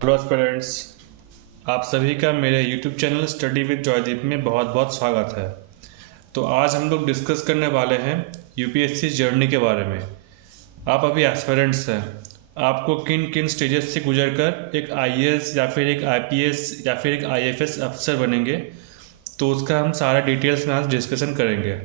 Hello aspirants, आप सभी का मेरे YouTube channel study with Joydeep में बहुत बहुत स्वागत है। तो आज हम लोग डिस्कस करने वाले हैं यूपीएससी जर्नी के बारे में। आप अभी एस्पिरेंट्स हैं, आपको किन किन स्टेजेस से गुजरकर एक आईएएस या फिर एक आईपीएस या फिर एक आईएफएस अफसर बनेंगे, तो उसका हम सारा डिटेल्स में आज डिस्कशन करेंगे।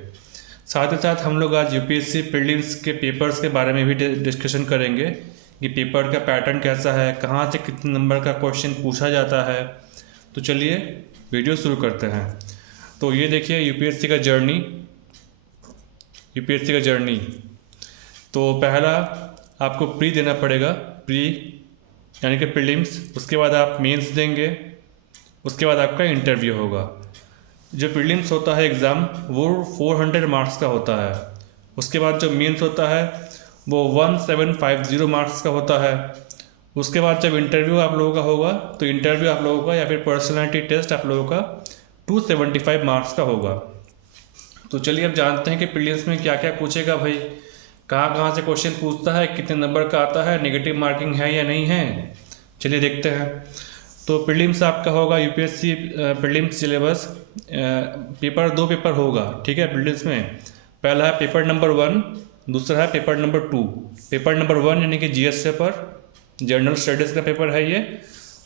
साथ ही साथ हम लोग आज यूपीएससी प्रीलिम्स के पेपर्स के बारे में भी डिस्कशन करेंगे कि पेपर का पैटर्न कैसा है, कहाँ से कितने नंबर का क्वेश्चन पूछा जाता है। तो चलिए वीडियो शुरू करते हैं। तो ये देखिए यूपीएससी का जर्नी। तो पहला आपको प्री देना पड़ेगा, प्री यानी कि प्रीलिम्स। उसके बाद आप मेंस देंगे, उसके बाद आपका इंटरव्यू होगा। जो प्रीलिम्स होता है एग्ज़ाम वो 400 मार्क्स का होता है। उसके बाद जो मेंस होता है वो 1750 मार्क्स का होता है। उसके बाद जब इंटरव्यू आप लोगों का होगा तो इंटरव्यू आप लोगों का या फिर पर्सनालिटी टेस्ट आप लोगों का 275 मार्क्स का होगा। तो चलिए अब जानते हैं कि प्रीलिम्स में क्या क्या पूछेगा भाई, कहाँ कहाँ से क्वेश्चन पूछता है, कितने नंबर का आता है, नेगेटिव मार्किंग है या नहीं है। चलिए देखते हैं। तो प्रीलिम्स आपका होगा यूपीएससी प्रीलिम्स सिलेबस। दो पेपर होगा, ठीक है। प्रीलिम्स में पहला है पेपर नंबर 1, दूसरा है पेपर नंबर 2। पेपर नंबर 1 यानी कि जीएस पेपर, जनरल स्टडीज़ का पेपर है ये।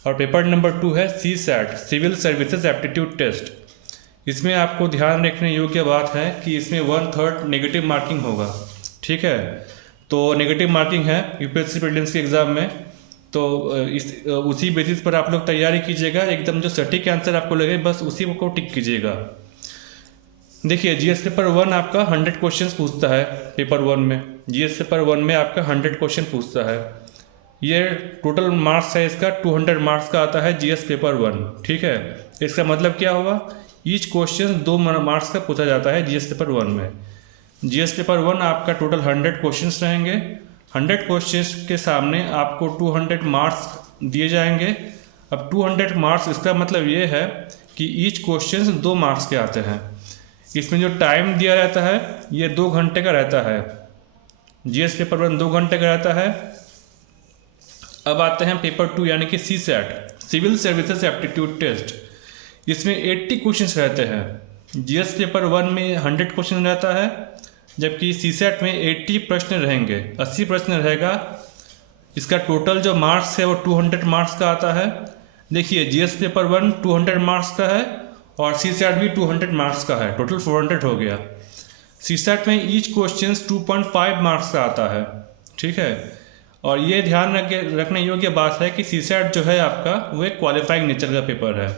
और पेपर नंबर 2 है CSAT, civil services aptitude test. इसमें आपको ध्यान रखने योग्य बात है कि इसमें 1/3 नेगेटिव मार्किंग होगा, ठीक है। तो नेगेटिव मार्किंग है यूपीएससी प्रीलिम्स के एग्ज़ाम में। तो उसी बेसिस पर आप लोग तैयारी कीजिएगा। एकदम जो सटीक आंसर आपको लगे बस उसी को टिक कीजिएगा। देखिए जीएस पेपर 1 आपका 100 क्वेश्चंस पूछता है। पेपर 1 में जीएस पेपर 1 में आपका 100 क्वेश्चन पूछता है। ये टोटल मार्क्स है इसका 200 मार्क्स का आता है जीएस पेपर 1, ठीक है। इसका मतलब क्या हुआ, ईच क्वेश्चन 2 मार्क्स का पूछा जाता है जीएस पेपर 1 में। जीएस पेपर 1 आपका टोटल 100 क्वेश्चंस रहेंगे। 100 क्वेश्चंस के सामने आपको 200 मार्क्स दिए जाएंगे। अब 200 मार्क्स इसका मतलब ये है कि ईच क्वेश्चन 2 मार्क्स के आते हैं। इसमें जो टाइम दिया रहता है ये 2 घंटे का रहता है। जीएस पेपर 1 2 घंटे का रहता है। अब आते हैं पेपर 2 यानी कि CSAT, civil services aptitude test. इसमें 80 क्वेश्चंस रहते हैं। जीएस पेपर 1 में 100 क्वेश्चन रहता है, जबकि CSAT में 80 प्रश्न रहेंगे, 80 प्रश्न रहेगा। इसका टोटल जो मार्क्स है वो 200 मार्क्स का आता है। देखिए जीएस पेपर 1 200 मार्क्स का है और CSAT भी 200 मार्क्स का है, टोटल 400 हो गया। CSAT में ईच क्वेश्चन 2.5 मार्क्स का आता है, ठीक है। और ये ध्यान रखने योग्य बात है कि CSAT जो है आपका वो एक क्वालिफाइंग नेचर का पेपर है।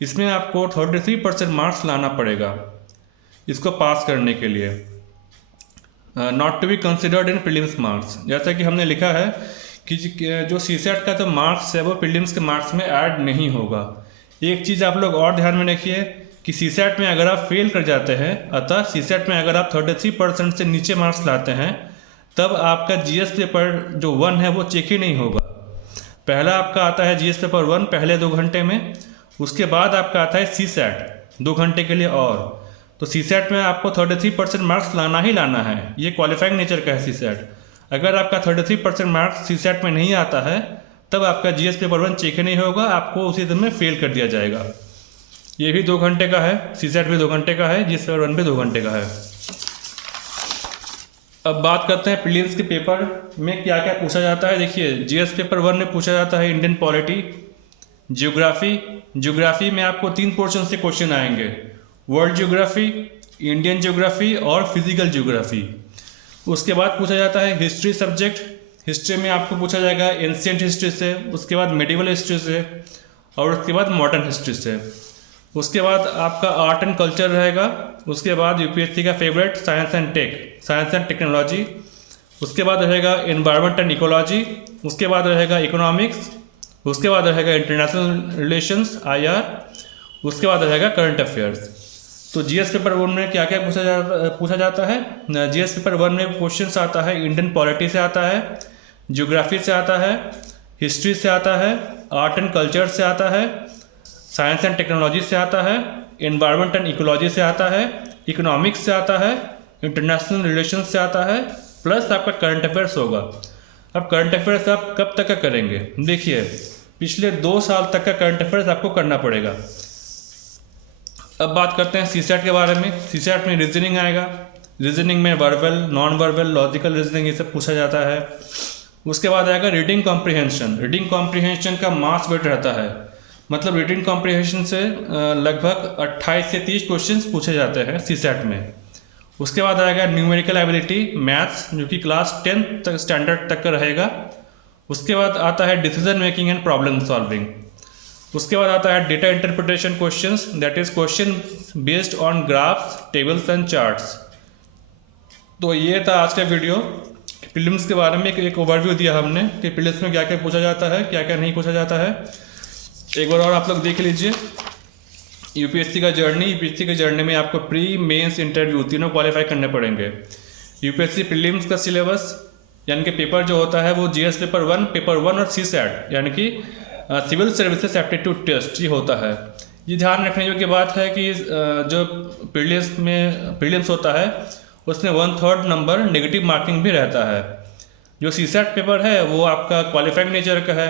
इसमें आपको 33% मार्क्स लाना पड़ेगा इसको पास करने के लिए। Not to be considered in prelims marks. जैसा कि हमने लिखा है कि जो CSAT का जो मार्क्स है वो प्रीलिम्स के मार्क्स में ऐड नहीं होगा। एक चीज़ आप लोग और ध्यान में रखिए कि CSAT में अगर आप फेल कर जाते हैं, अतः CSAT में अगर आप 33% से नीचे मार्क्स लाते हैं, तब आपका जीएस पेपर जो 1 है वो चेक ही नहीं होगा। पहला आपका आता है जीएस पेपर 1 पहले 2 घंटे में, उसके बाद आपका आता है CSAT 2 घंटे के लिए। और तो CSAT में आपको 33% मार्क्स लाना ही लाना है, ये क्वालिफाइंग नेचर का है CSAT। अगर आपका 33% मार्क्स CSAT में नहीं आता है तब आपका जीएस पेपर 1 चेक ही नहीं होगा, आपको उसी दिन में फेल कर दिया जाएगा। ये भी 2 घंटे का है, CSAT भी 2 घंटे का है, जीएस पेपर 1 भी 2 घंटे का है। अब बात करते हैं प्रीलिम्स के पेपर में क्या क्या पूछा जाता है। देखिए जीएस पेपर 1 में पूछा जाता है इंडियन पॉलिटी, ज्योग्राफी में आपको 3 पोर्शन से क्वेश्चन आएंगे, वर्ल्ड ज्योग्राफी, इंडियन ज्योग्राफी और फिजिकल ज्योग्राफी। उसके बाद पूछा जाता है हिस्ट्री सब्जेक्ट। हिस्ट्री में आपको पूछा जाएगा एंशिएंट हिस्ट्री से, उसके बाद मेडिवल हिस्ट्री से और उसके बाद मॉडर्न हिस्ट्री से। उसके बाद आपका आर्ट एंड कल्चर रहेगा। उसके बाद यूपीएससी का फेवरेट साइंस एंड टेक्नोलॉजी। उसके बाद रहेगा एनवायरनमेंट एंड इकोलॉजी। उसके बाद रहेगा इकोनॉमिक्स। उसके बाद रहेगा इंटरनेशनल रिलेशंस IR। उसके बाद रहेगा करंट अफेयर्स। तो जीएस पेपर 1 में क्या क्या पूछा जाता है। जीएस पेपर 1 में क्वेश्चन आता है इंडियन पॉलिटी से आता है, ज्योग्राफी से आता है, हिस्ट्री से आता है, आर्ट एंड कल्चर से आता है, साइंस एंड टेक्नोलॉजी से आता है, एनवायरनमेंट एंड इकोलॉजी से आता है, इकोनॉमिक्स से आता है, इंटरनेशनल रिलेशन से आता है, प्लस आपका करंट अफेयर्स होगा। अब करंट अफेयर्स आप कब तक का करेंगे। देखिए पिछले 2 साल तक का करंट अफेयर्स आपको करना पड़ेगा। अब बात करते हैं सीसैट के बारे में। सीसैट में रीजनिंग आएगा, रीजनिंग में verbal, non verbal, logical reasoning ये सब पूछा जाता है। उसके बाद आएगा रीडिंग कॉम्प्रिहेंशन। रीडिंग कॉम्प्रिहेंशन का मास वेट रहता है, मतलब रीडिंग कॉम्प्रिहेंशन से लगभग 28 से 30 क्वेश्चंस पूछे जाते हैं सीसैट में। उसके बाद आएगा न्यूमेरिकल एबिलिटी मैथ्स, जो कि क्लास 10 तक स्टैंडर्ड तक का रहेगा। उसके बाद आता है decision making and problem solving. उसके बाद आता है data interpretation questions, that is question based on graphs, tables and charts. तो ये था आज का वीडियो। प्रीलिम्स के बारे में एक ओवरव्यू दिया हमने कि प्रीलिम्स में क्या क्या पूछा जाता है, क्या क्या नहीं पूछा जाता है। एक बार और आप लोग देख लीजिए यूपीएससी का जर्नी। यूपीएससी के जर्नी में आपको प्री, मेंस, इंटरव्यू तीनों क्वालिफाई करने पड़ेंगे। यूपीएससी प्रीलिम्स का सिलेबस यानी कि पेपर जो होता है वो जीएस पेपर 1 और सीसैट यानी कि सिविल सर्विसेज एप्टीट्यूड टेस्ट ये होता है। ये ध्यान रखने योग्य बात है कि जो प्रीलिम्स होता है उसमें 1/3 नंबर नेगेटिव मार्किंग भी रहता है। जो सीसैट पेपर है वो आपका क्वालिफाइंग नेचर का है,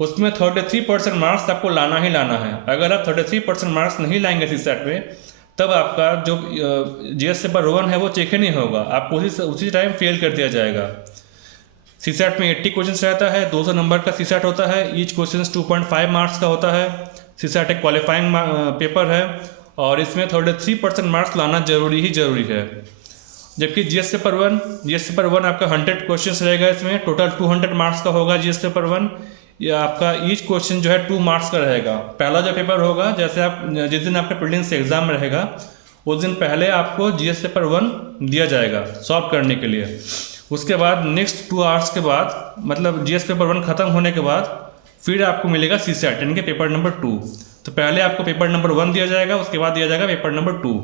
उसमें 33% मार्क्स आपको लाना ही लाना है। अगर आप 33% मार्क्स नहीं लाएंगे सीसैट में, तब आपका जो जीएस पेपर 1 है वो चेक ही नहीं होगा, आपको उसी टाइम फेल कर दिया जाएगा। सीसैट में 80 क्वेश्चंस रहता है, 200 नंबर का सीसैट होता है, ईच क्वेश्चन 2.5 मार्क्स का होता है। सीसैट एक क्वालिफाइंग पेपर है और इसमें 33% मार्क्स लाना जरूरी है। जबकि जीएस पेपर 1 आपका 100 क्वेश्चंस रहेगा, इसमें टोटल 200 मार्क्स का होगा जीएस पेपर 1। या आपका ईच क्वेश्चन जो है 2 मार्क्स का रहेगा। पहला जो पेपर होगा, जैसे आप जिस दिन आपका प्रीलिम्स एग्जाम रहेगा उस दिन पहले आपको जीएस पेपर 1 दिया जाएगा सॉल्व करने के लिए। उसके बाद नेक्स्ट 2 आवर्स के बाद, मतलब जीएस पेपर 1 खत्म होने के बाद फिर आपको मिलेगा सीसैट यानी कि पेपर नंबर 2। तो पहले आपको पेपर नंबर 1 दिया जाएगा, उसके बाद दिया जाएगा पेपर नंबर 2।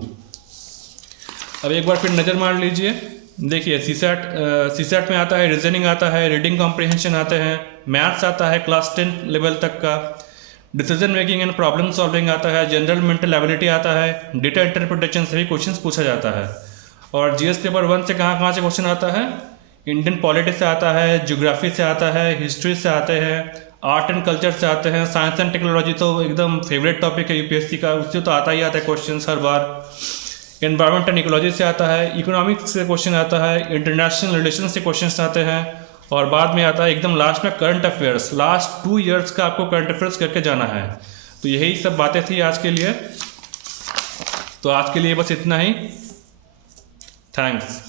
अब एक बार फिर नज़र मार लीजिए। देखिए सीसैट में आता है रीजनिंग आता है, रीडिंग कॉम्प्रिहेंशन आते हैं, मैथ्स आता है क्लास 10 लेवल तक का, decision making and problem solving आता है, जनरल मेंटल एबिलिटी आता है, डेटा इंटरप्रिटेशन से भी क्वेश्चंस पूछा जाता है। और जीएस पेपर 1 से कहाँ से क्वेश्चन आता है? इंडियन पॉलिटिक्स से आता है, ज्योग्राफी से आता है, हिस्ट्री से आते हैं, आर्ट एंड कल्चर से आते हैं, साइंस एंड टेक्नोलॉजी तो एकदम फेवरेट टॉपिक है यूपीएससी का, उससे तो आता ही आता है question her bar. Environment and ecology से आता है, इकोनॉमिक्स से क्वेश्चन आता है, इंटरनेशनल रिलेशन से क्वेश्चन आते हैं, और बाद में आता है एकदम लास्ट में करंट अफेयर्स। लास्ट 2 ईयर्स का आपको करंट अफेयर्स करके जाना है। तो यही सब बातें थी आज के लिए। तो आज के लिए बस इतना ही। थैंक्स।